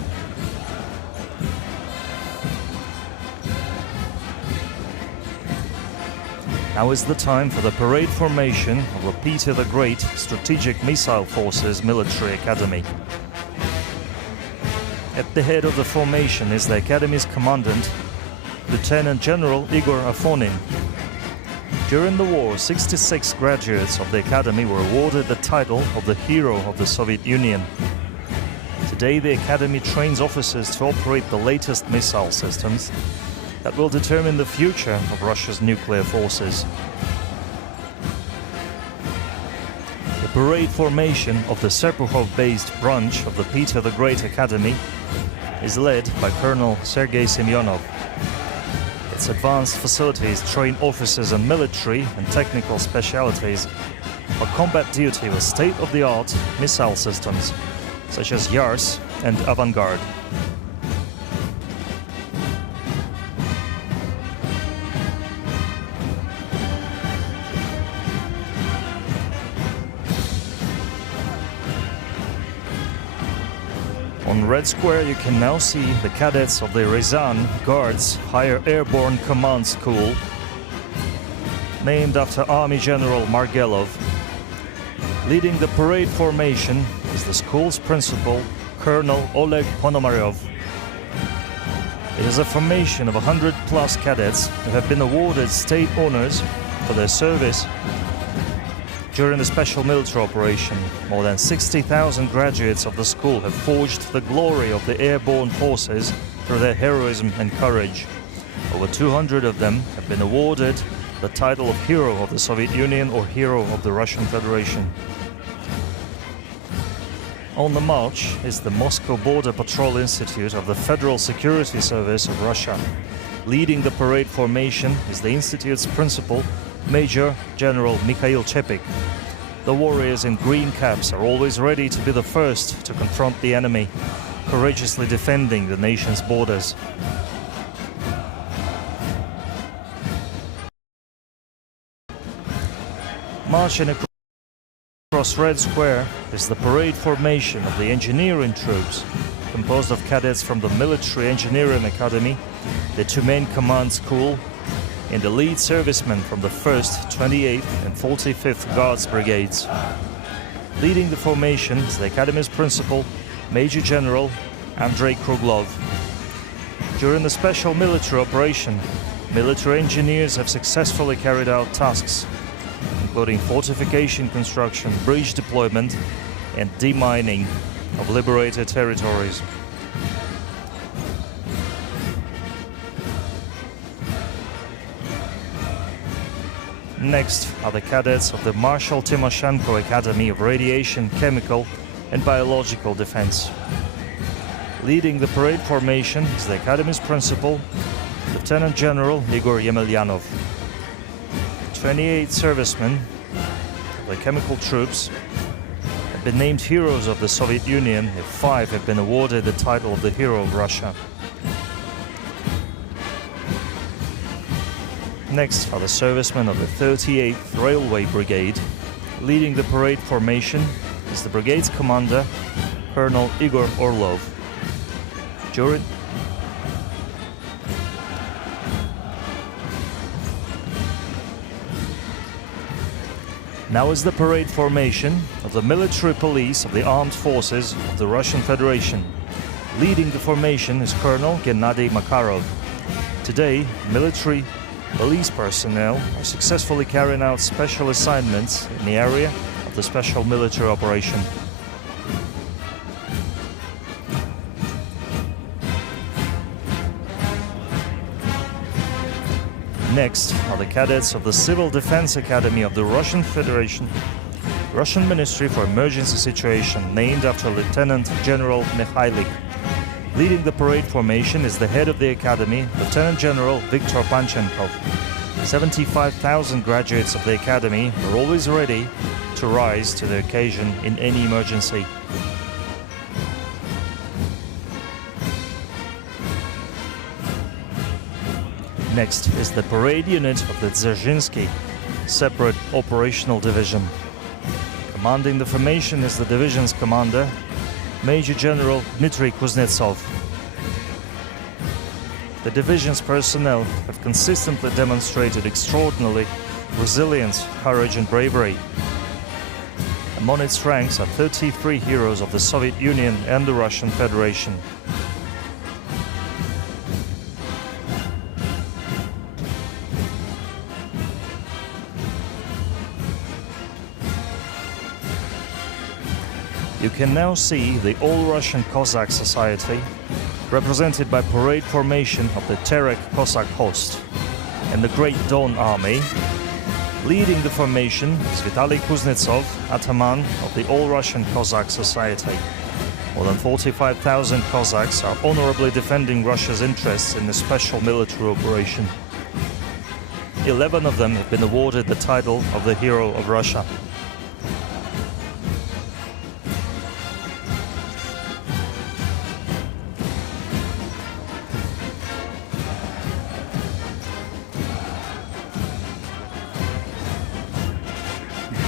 Now is the time for the parade formation of the Peter the Great Strategic Missile Forces Military Academy. At the head of the formation is the Academy's commandant, Lieutenant General Igor Afonin. During the war, 66 graduates of the Academy were awarded the title of the Hero of the Soviet Union. Today, the Academy trains officers to operate the latest missile systems that will determine the future of Russia's nuclear forces. The parade formation of the Serpukhov-based branch of the Peter the Great Academy is led by Colonel Sergei Semyonov. Its advanced facilities train officers in military and technical specialties for combat duty with state-of-the-art missile systems, such as Yars and Avangard. On Red Square, you can now see the cadets of the Ryazan Guards Higher Airborne Command School, named after Army General Margelov. Leading the parade formation is the school's principal, Colonel Oleg Ponomaryov. It is a formation of 100+ cadets who have been awarded state honors for their service during the special military operation. More than 60,000 graduates of the school have forged the glory of the airborne forces through their heroism and courage. Over 200 of them have been awarded the title of Hero of the Soviet Union or Hero of the Russian Federation. On the march is the Moscow Border Patrol Institute of the Federal Security Service of Russia. Leading the parade formation is the institute's principal, Major General Mikhail Chepik. The warriors in green caps are always ready to be the first to confront the enemy, courageously defending the nation's borders. Marching across Red Square is the parade formation of the engineering troops, composed of cadets from the Military Engineering Academy, the 2 main command school, and the lead servicemen from the 1st, 28th and 45th Guards Brigades. Leading the formation is the Academy's principal, Major General Andrei Kruglov. During the special military operation, military engineers have successfully carried out tasks, including fortification construction, bridge deployment, and demining of liberated territories. Next are the cadets of the Marshal Timoshenko Academy of Radiation, Chemical and Biological Defense. Leading the parade formation is the Academy's principal, Lieutenant General Igor Yemelyanov. 28 servicemen of the chemical troops have been named heroes of the Soviet Union, and 5 have been awarded the title of the Hero of Russia. Next are the servicemen of the 38th Railway Brigade. Leading the parade formation is the brigade's commander, Colonel Igor Orlov. Now is the parade formation of the military police of the armed forces of the Russian Federation. Leading the formation is Colonel Gennady Makarov. Today, military police personnel are successfully carrying out special assignments in the area of the special military operation. Next are the cadets of the Civil Defense Academy of the Russian Federation, Russian Ministry for Emergency Situation, named after Lieutenant General Mikhailik. Leading the parade formation is the head of the academy, Lieutenant General Viktor Panchenkov. 75,000 graduates of the academy are always ready to rise to the occasion in any emergency. Next is the parade unit of the Dzerzhinsky, separate operational division. Commanding the formation is the division's commander, Major General Dmitry Kuznetsov. The division's personnel have consistently demonstrated extraordinary resilience, courage and bravery. Among its ranks are 33 heroes of the Soviet Union and the Russian Federation. You can now see the All-Russian Cossack Society, represented by parade formation of the Terek Cossack Host and the Great Don Army. Leading the formation is Vitaly Kuznetsov, Ataman of the All-Russian Cossack Society. More than 45,000 Cossacks are honorably defending Russia's interests in the special military operation. 11 of them have been awarded the title of the Hero of Russia.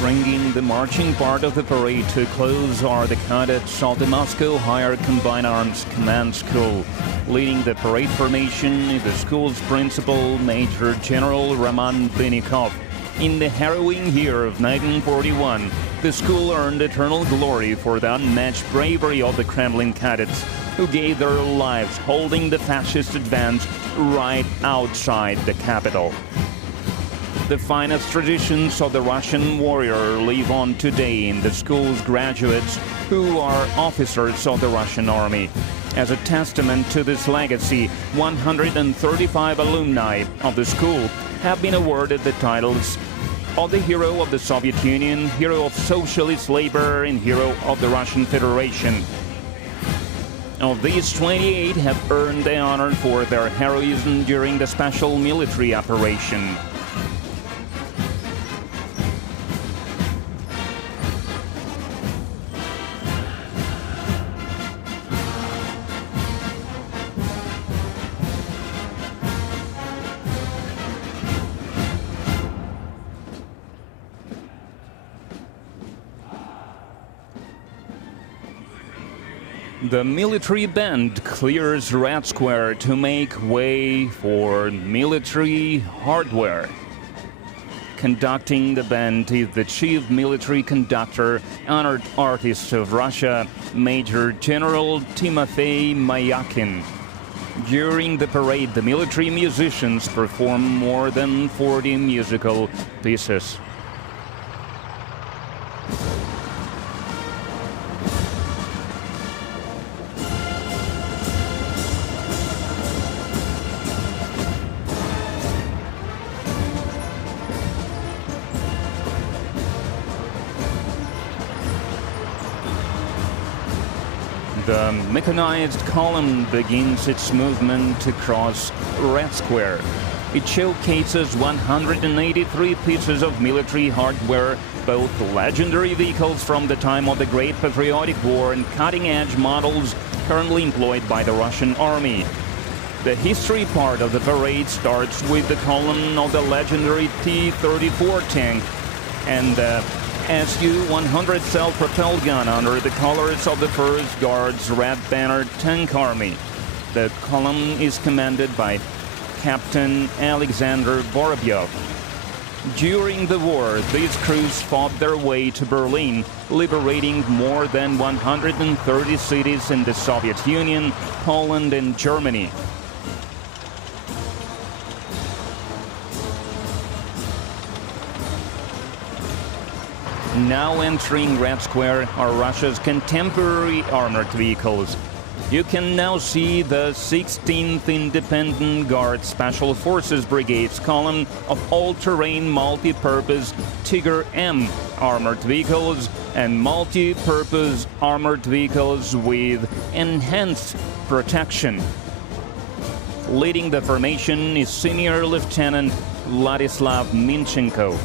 Bringing the marching part of the parade to a close are the cadets of the Moscow Higher Combined Arms Command School. Leading the parade formation is the school's principal, Major General Roman Benikov. In the harrowing year of 1941, the school earned eternal glory for the unmatched bravery of the Kremlin cadets, who gave their lives holding the fascist advance right outside the capital. The finest traditions of the Russian warrior live on today in the school's graduates, who are officers of the Russian Army. As a testament to this legacy, 135 alumni of the school have been awarded the titles of the Hero of the Soviet Union, Hero of Socialist Labor, and Hero of the Russian Federation. Of these, 28 have earned the honor for their heroism during the special military operation. The military band clears Red Square to make way for military hardware. Conducting the band is the Chief Military Conductor, Honored Artist of Russia, Major General Timofey Mayakin. During the parade, the military musicians perform more than 40 musical pieces. The mechanized column begins its movement across Red Square. It showcases 183 pieces of military hardware, both legendary vehicles from the time of the Great Patriotic War and cutting-edge models currently employed by the Russian Army. The history part of the parade starts with the column of the legendary T-34 tank and the Su-100 self-propelled gun under the colors of the 1st Guards Red Banner Tank Army. The column is commanded by Captain Alexander Vorobyov. During the war, these crews fought their way to Berlin, liberating more than 130 cities in the Soviet Union, Poland, and Germany. Now entering Red Square are Russia's contemporary armored vehicles. You can now see the 16th Independent Guard Special Forces Brigade's column of all-terrain multi-purpose Tiger M armored vehicles and multi-purpose armored vehicles with enhanced protection. Leading the formation is Senior Lieutenant Vladislav Minchenko.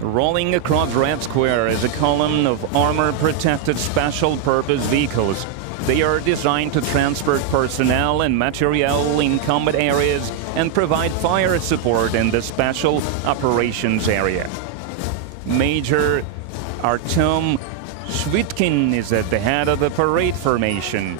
Rolling across Red Square is a column of armor-protected special-purpose vehicles. They are designed to transport personnel and material in combat areas and provide fire support in the special operations area. Major Artem Shvitkin is at the head of the parade formation.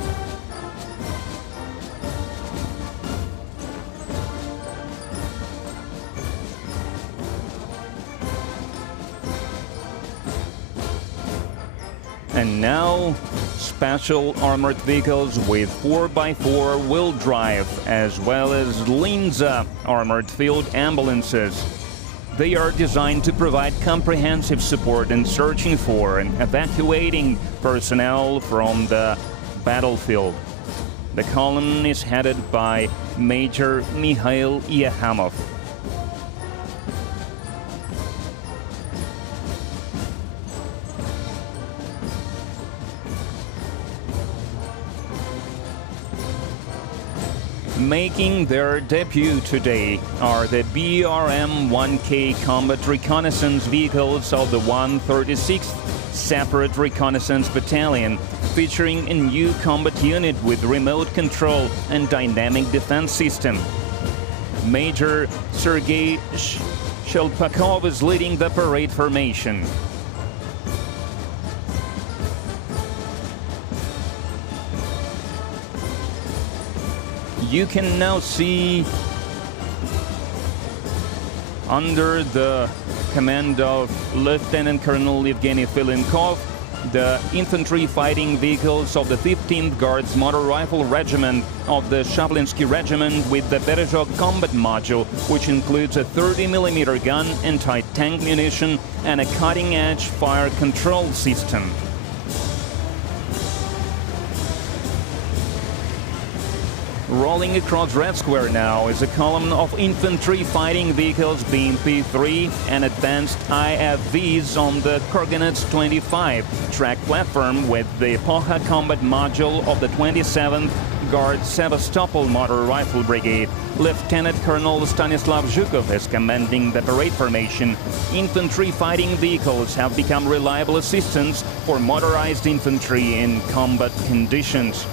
And now, special armored vehicles with 4x4 wheel drive, as well as Linza armored field ambulances. They are designed to provide comprehensive support in searching for and evacuating personnel from the battlefield. The column is headed by Major Mikhail Yahamov. Making their debut today are the BRM-1K combat reconnaissance vehicles of the 136th Separate Reconnaissance Battalion, featuring a new combat unit with remote control and dynamic defense system. Major Sergei Shelpakov is leading the parade formation. You can now see, under the command of Lieutenant Colonel Evgeny Filenkov, the infantry fighting vehicles of the 15th Guards Motor Rifle Regiment of the Shavlinsky Regiment with the Berezhok combat module, which includes a 30mm gun, anti-tank munition, and a cutting-edge fire control system. Rolling across Red Square now is a column of infantry fighting vehicles BMP-3 and advanced IFVs on the Kurganets 25 track platform with the Epocha combat module of the 27th Guard Sevastopol Motor Rifle Brigade. Lieutenant Colonel Stanislav Zhukov is commanding the parade formation. Infantry fighting vehicles have become reliable assistance for motorized infantry in combat conditions.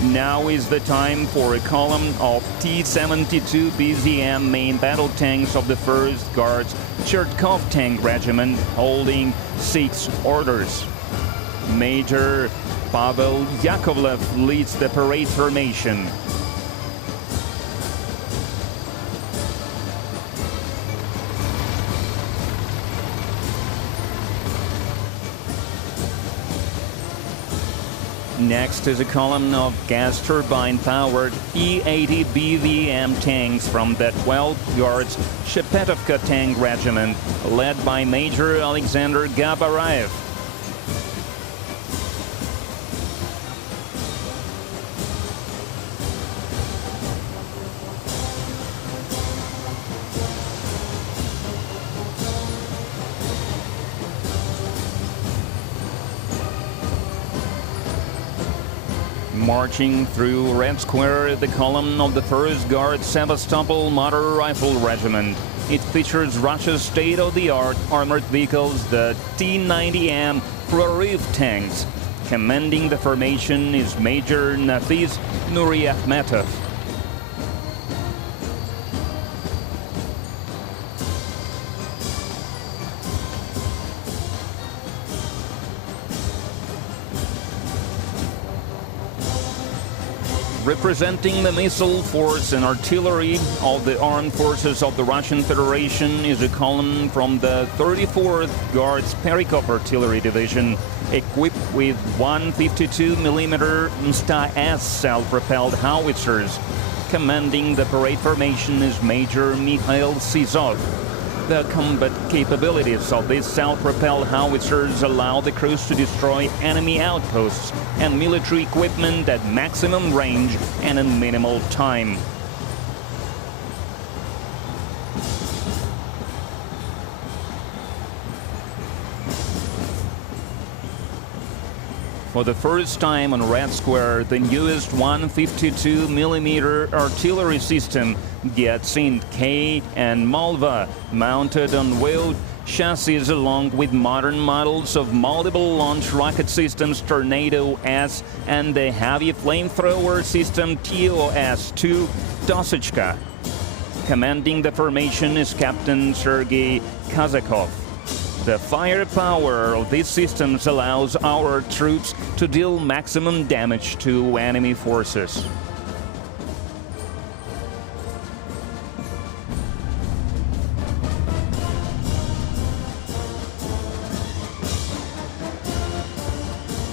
Now is the time for a column of T-72 BZM main battle tanks of the 1st Guards Chertkov Tank Regiment, holding 6 orders. Major Pavel Yakovlev leads the parade formation. Next is a column of gas turbine-powered E-80 BVM tanks from the 12th Guards Shepetovka Tank Regiment, led by Major Alexander Gabarayev. Marching through Red Square, the column of the 1st Guard Sevastopol Motor Rifle Regiment. It features Russia's state-of-the-art armored vehicles, the T-90M Prorыв tanks. Commanding the formation is Major Nafis Nuriakhmetov. Representing the missile force and artillery of the armed forces of the Russian Federation is a column from the 34th Guards Perikop Artillery Division, equipped with 152mm Msta-S self-propelled howitzers. Commanding the parade formation is Major Mikhail Sizov. The combat capabilities of these self-propelled howitzers allow the crews to destroy enemy outposts and military equipment at maximum range and in minimal time. For the first time on Red Square, the newest 152mm artillery system gets in K and Malva, mounted on wheeled chassis along with modern models of multiple launch rocket systems Tornado S and the heavy flamethrower system TOS-2 Dosechka. Commanding the formation is Captain Sergei Kazakov. The firepower of these systems allows our troops to deal maximum damage to enemy forces.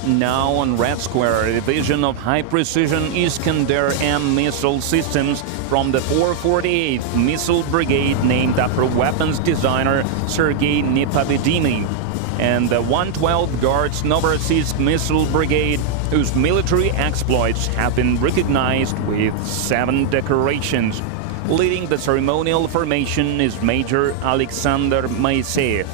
Now on Red Square, a division of high-precision Iskander-M missile systems from the 448th Missile Brigade, named after weapons designer Sergei Nepovedimy, and the 112th Guards Novorossiysk Missile Brigade, whose military exploits have been recognized with 7 decorations. Leading the ceremonial formation is Major Alexander Moiseev.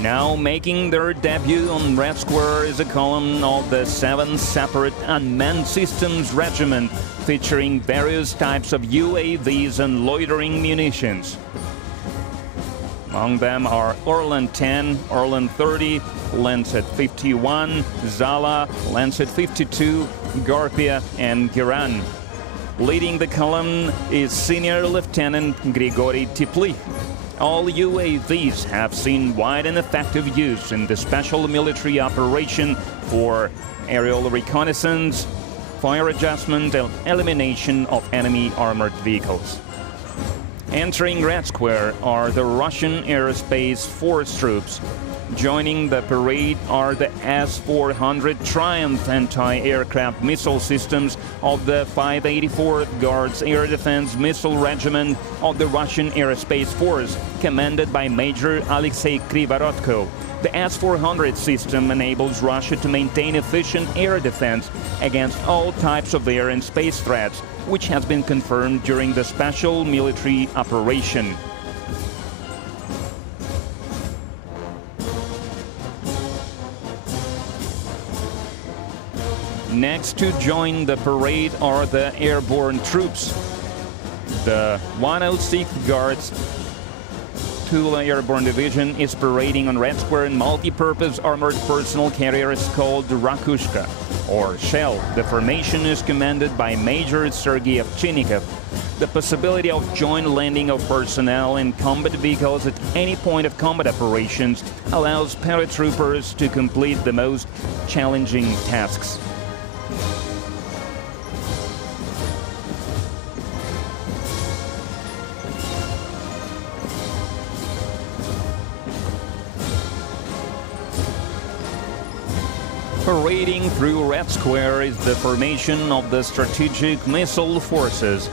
Now making their debut on Red Square is a column of the 7th Separate Unmanned Systems Regiment, featuring various types of UAVs and loitering munitions. Among them are Orlan 10, Orlan 30, Lancet 51, Zala, Lancet 52, Garpia, and Giran. Leading the column is Senior Lieutenant Grigory Teplich. All UAVs have seen wide and effective use in the special military operation for aerial reconnaissance, fire adjustment, and elimination of enemy armored vehicles. Entering Red Square are the Russian Aerospace Force troops. Joining the parade are the S-400 Triumph anti-aircraft missile systems of the 584th Guards Air Defense Missile Regiment of the Russian Aerospace Force, commanded by Major Alexei Krivorotko. The S-400 system enables Russia to maintain efficient air defense against all types of air and space threats, which has been confirmed during the special military operation. Next to join the parade are the airborne troops. The 106th Guards Tula Airborne Division is parading on Red Square in multi-purpose armored personal carriers called Rakushka, or Shell. The formation is commanded by Major Sergei Ovchinnikov. The possibility of joint landing of personnel and combat vehicles at any point of combat operations allows paratroopers to complete the most challenging tasks. Parading through Red Square is the formation of the Strategic Missile Forces.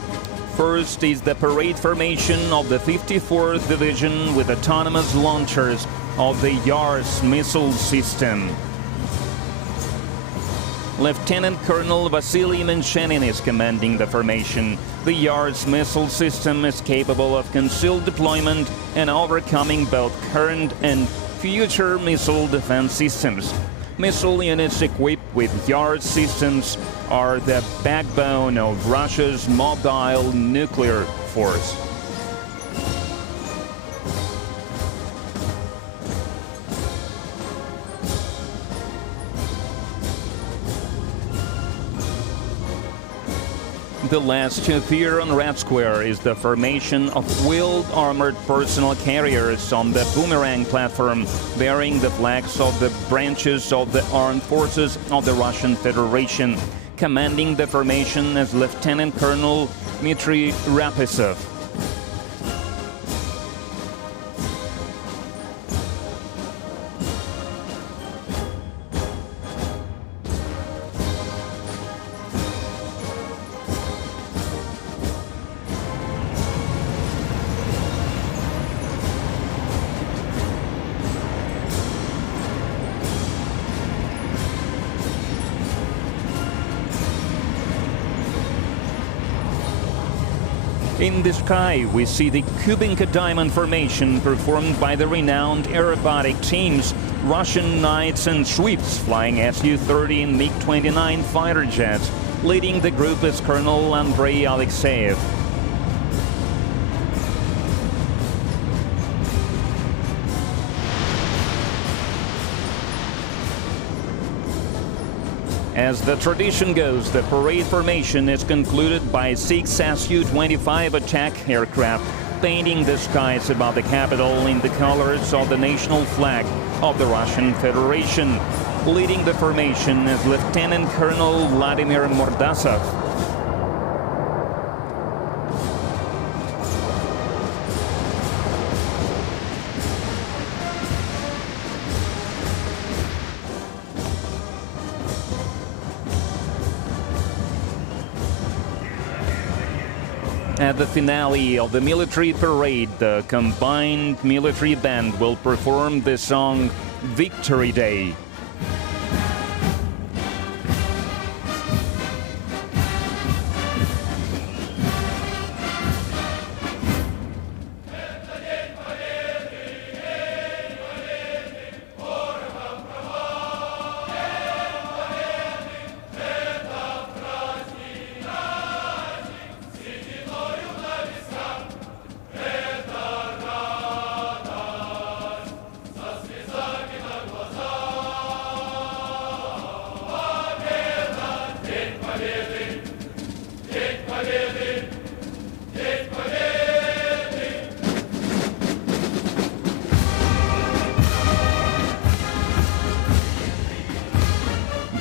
First is the parade formation of the 54th Division with autonomous launchers of the Yars missile system. Lieutenant Colonel Vasily Menshenin is commanding the formation. The Yars missile system is capable of concealed deployment and overcoming both current and future missile defense systems. Missile units equipped with Yars systems are the backbone of Russia's mobile nuclear force. The last to appear on Red Square is the formation of wheeled armored personal carriers on the Boomerang platform, bearing the flags of the branches of the armed forces of the Russian Federation. Commanding the formation is Lieutenant Colonel Dmitry Rapesov. In the sky, we see the Kubinka Diamond Formation performed by the renowned aerobatic teams Russian Knights and Sweeps flying Su-30 and MiG-29 fighter jets. Leading the group is Colonel Andrei Alexeyev. As the tradition goes, the parade formation is concluded by 6 Su-25 attack aircraft painting the skies above the capital in the colors of the national flag of the Russian Federation. Leading the formation is Lieutenant Colonel Vladimir Mordasov. At the finale of the military parade, the combined military band will perform the song Victory Day.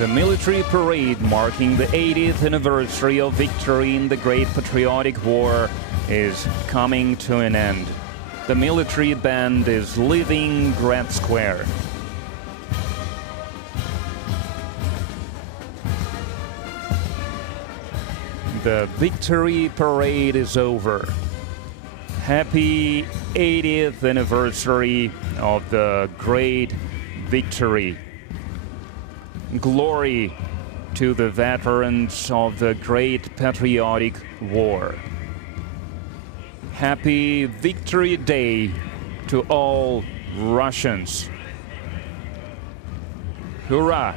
The military parade marking the 80th anniversary of victory in the Great Patriotic War is coming to an end. The military band is leaving Red Square. The victory parade is over. Happy 80th anniversary of the great victory. Glory to the veterans of the Great Patriotic War. Happy Victory Day to all Russians. Hurrah!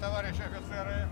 Товарищи офицеры,